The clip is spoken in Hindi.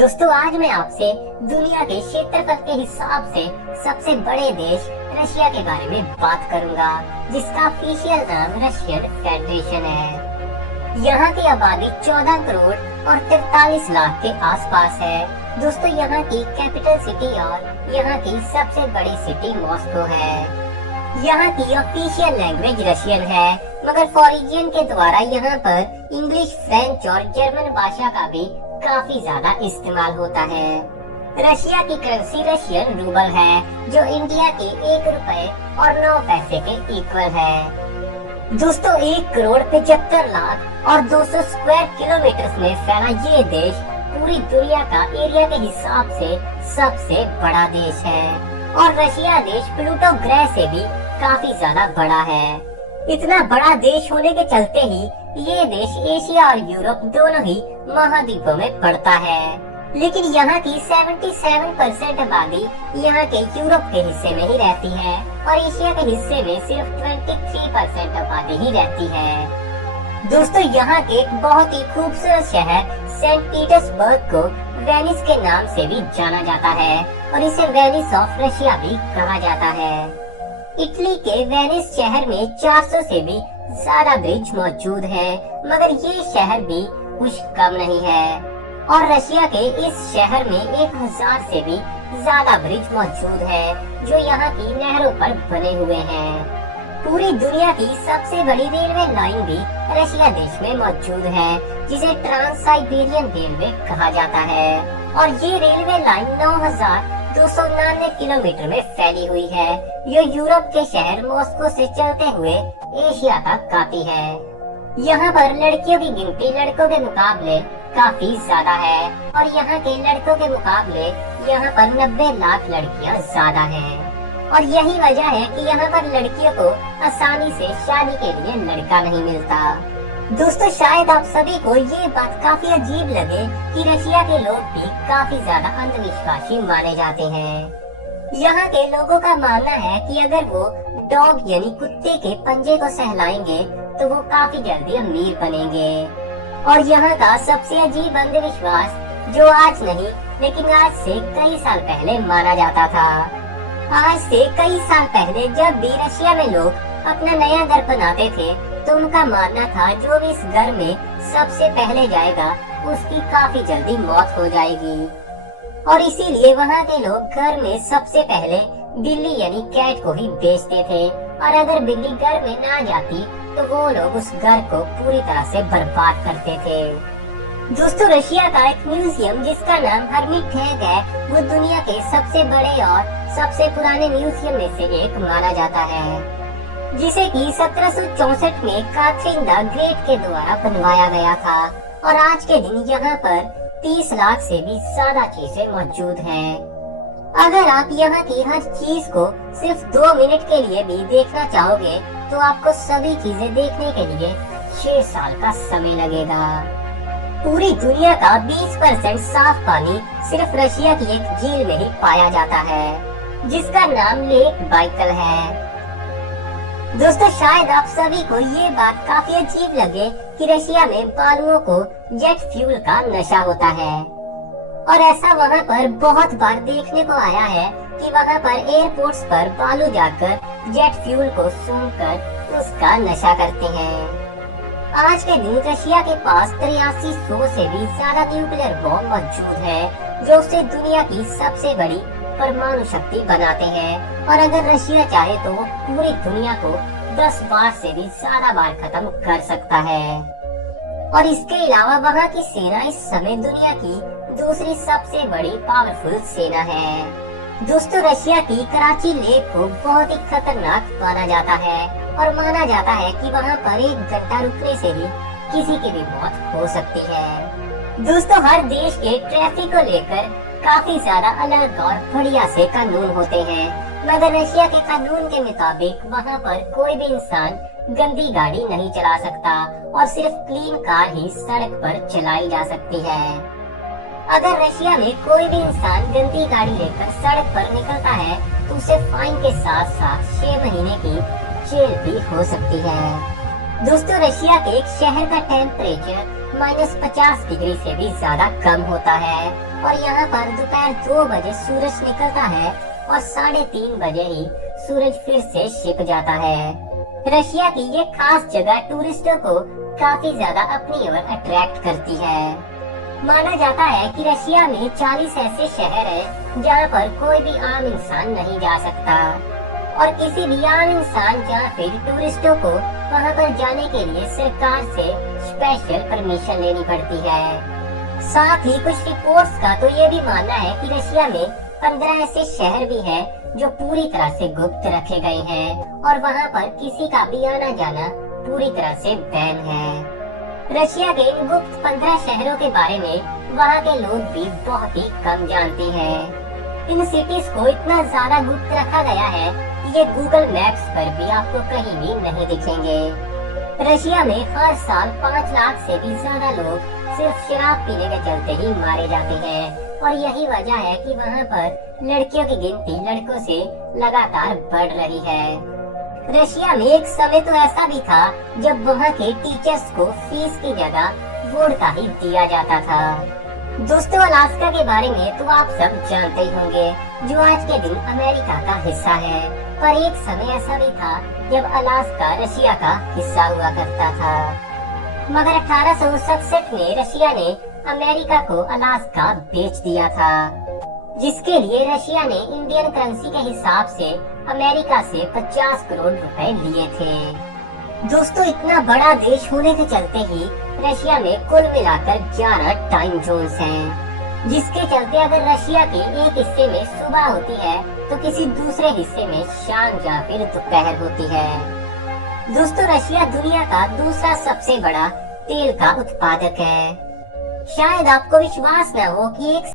दोस्तों आज मैं आपसे दुनिया के क्षेत्रफल के हिसाब से सबसे बड़े देश रशिया के बारे में बात करूंगा, जिसका ऑफिशियल नाम रशियन फेडरेशन है। यहाँ की आबादी 14 करोड़ और 43 लाख के आसपास है। दोस्तों यहाँ की कैपिटल सिटी और यहाँ की सबसे बड़ी सिटी मॉस्को है। यहाँ की ऑफिशियल लैंग्वेज रशियन है, मगर फॉरेनियन के द्वारा यहाँ पर इंग्लिश, फ्रेंच और जर्मन भाषा का भी काफी ज्यादा इस्तेमाल होता है। रशिया की करेंसी रशियन रूबल है, जो इंडिया के 1 रुपए और 9 पैसे के इक्वल है। दोस्तों 1 करोड़ 75 लाख और 200 स्क्वायर किलोमीटर में फैला ये देश पूरी दुनिया का एरिया के हिसाब से सबसे बड़ा देश है और रशिया देश प्लूटो ग्रह से भी काफी ज्यादा बड़ा है। इतना बड़ा देश होने के चलते ही ये देश एशिया और यूरोप दोनों ही महाद्वीपों में पड़ता है, लेकिन यहाँ की 77% आबादी यहाँ के यूरोप के हिस्से में ही रहती है और एशिया के हिस्से में सिर्फ 23% आबादी ही रहती है। दोस्तों यहाँ के एक बहुत ही खूबसूरत शहर सेंट पीटर्सबर्ग को वेनिस के नाम से भी जाना जाता है और इसे वेनिस ऑफ रशिया भी कहा जाता है। इटली के वेनिस शहर में 400 से भी ज्यादा ब्रिज मौजूद है, मगर ये शहर भी कुछ कम नहीं है और रशिया के इस शहर में 1000 से भी ज्यादा ब्रिज मौजूद है, जो यहाँ की नहरों पर बने हुए हैं। पूरी दुनिया की सबसे बड़ी रेलवे लाइन भी रशिया देश में मौजूद है, जिसे ट्रांस साइबेरियन रेलवे कहा जाता है और ये रेलवे लाइन 9299 किलोमीटर में फैली हुई है। ये यूरोप के शहर मॉस्को से चलते हुए एशिया तक आती है। यहाँ पर लड़कियों की गिनती लड़कों के मुकाबले काफी ज्यादा है और यहाँ के लड़कों के मुकाबले यहाँ पर 90 लाख लड़कियाँ ज्यादा हैं और यही वजह है कि यहाँ पर लड़कियों को आसानी से शादी के लिए लड़का नहीं मिलता। दोस्तों शायद आप सभी को ये बात काफी अजीब लगे कि रशिया के लोग भी काफी ज्यादा अंधविश्वासी माने जाते हैं। यहाँ के लोगों का मानना है कि अगर वो डॉग यानी कुत्ते के पंजे को सहलाएंगे तो वो काफी जल्दी अमीर बनेंगे। और यहाँ का सबसे अजीब अंधविश्वास जो आज नहीं लेकिन आज से कई साल पहले माना जाता था। आज से कई साल पहले जब भी रशिया में लोग अपना नया घर बनाते थे तो उनका मानना था जो भी इस घर में सबसे पहले जाएगा उसकी काफी जल्दी मौत हो जाएगी और इसीलिए वहाँ के लोग घर में सबसे पहले बिल्ली यानी कैट को ही बेचते थे और अगर बिल्ली घर में ना जाती तो वो लोग उस घर को पूरी तरह से बर्बाद करते थे। दोस्तों रशिया का एक म्यूजियम जिसका नाम हर्मिटेज है, वो दुनिया के सबसे बड़े और सबसे पुराने म्यूजियम में से एक माना जाता है, जिसे कि 1764 में काथरीन द ग्रेट के द्वारा बनवाया गया था और आज के दिन यहाँ पर 30 लाख से भी ज्यादा चीजें मौजूद हैं। अगर आप यहाँ की हर चीज को सिर्फ 2 मिनट के लिए भी देखना चाहोगे तो आपको सभी चीजें देखने के लिए 6 साल का समय लगेगा। पूरी दुनिया का 20% साफ पानी सिर्फ रशिया की एक झील में ही पाया जाता है, जिसका नाम लेक बाइकल है। दोस्तों शायद आप सभी को ये बात काफी अजीब लगे कि रशिया में बालुओं को जेट फ्यूल का नशा होता है और ऐसा वहाँ पर बहुत बार देखने को आया है कि वहाँ पर एयरपोर्ट्स पर बालू जाकर जेट फ्यूल को सूंघकर उसका नशा करते हैं। आज के दिन रशिया के पास 8300 से भी ज्यादा न्यूक्लियर बॉम्ब मौजूद है, जो उसे दुनिया की सबसे बड़ी परमाणु शक्ति बनाते हैं और अगर रशिया चाहे तो वो पूरी दुनिया को 10 बार से भी ज्यादा बार खत्म कर सकता है। और इसके अलावा वहाँ की सेना इस समय दुनिया की दूसरी सबसे बड़ी पावरफुल सेना है। दोस्तों रशिया की कराची लेक को बहुत ही खतरनाक माना जाता है और माना जाता है कि वहाँ पर 1 घंटा रुकने से ही किसी की भी मौत हो सकती है। दोस्तों हर देश के ट्रैफिक को लेकर काफी ज्यादा अलग और बढ़िया से कानून होते हैं, मगर रशिया के कानून के मुताबिक वहाँ पर कोई भी इंसान गंदी गाड़ी नहीं चला सकता और सिर्फ क्लीन कार ही सड़क पर चलाई जा सकती है। अगर रशिया में कोई भी इंसान गंदी गाड़ी लेकर सड़क पर निकलता है तो उसे फाइन के साथ साथ 6 महीने की जेल भी हो सकती है। दोस्तों, रशिया के एक शहर का टेम्परेचर -50 डिग्री से भी ज्यादा कम होता है और यहाँ पर दोपहर 2 बजे सूरज निकलता है और 3:30 बजे ही सूरज फिर से छिप जाता है। रशिया की ये खास जगह टूरिस्टों को काफी ज्यादा अपनी ओर अट्रैक्ट करती है। माना जाता है कि रशिया में 40 ऐसे शहर हैं जहाँ पर कोई भी आम इंसान नहीं जा सकता और किसी भी आम इंसान या फिर टूरिस्टों को वहाँ पर जाने के लिए सरकार से स्पेशल परमिशन लेनी पड़ती है। साथ ही कुछ रिपोर्ट्स का तो ये भी मानना है कि रशिया में 15 ऐसे शहर भी हैं जो पूरी तरह से गुप्त रखे गए हैं और वहाँ पर किसी का भी आना जाना पूरी तरह से बैन है। रशिया के इन गुप्त 15 शहरों के बारे में वहाँ के लोग भी बहुत ही कम जानते हैं। इन सिटीज को इतना ज्यादा गुप्त रखा गया है कि ये गूगल मैप्स पर भी आपको कहीं भी नहीं दिखेंगे। रशिया में हर साल 5 लाख से भी ज्यादा लोग सिर्फ शराब पीने के चलते ही मारे जाते हैं और यही वजह है कि वहाँ पर लड़कियों की गिनती लड़कों से लगातार बढ़ रही है। रशिया में एक समय तो ऐसा भी था जब वहाँ के टीचर्स को फीस की जगह वोडका ही दिया जाता था। दोस्तों, अलास्का के बारे में तो आप सब जानते ही होंगे, जो आज के दिन अमेरिका का हिस्सा है। पर एक समय ऐसा भी था जब अलास्का रशिया का हिस्सा हुआ करता था, मगर 1867 में रशिया ने अमेरिका को अलास्का बेच दिया था, जिसके लिए रशिया ने इंडियन करेंसी के हिसाब से अमेरिका से 50 करोड़ रुपए लिए थे। दोस्तों, इतना बड़ा देश होने के चलते ही रशिया में कुल मिलाकर 11 टाइम जोन्स हैं, जिसके चलते अगर रशिया के एक हिस्से में सुबह होती है तो किसी दूसरे हिस्से में शाम या फिर दोपहर होती है। दोस्तों, रशिया दुनिया का दूसरा सबसे बड़ा तेल का उत्पादक है। शायद आपको विश्वास न हो कि एक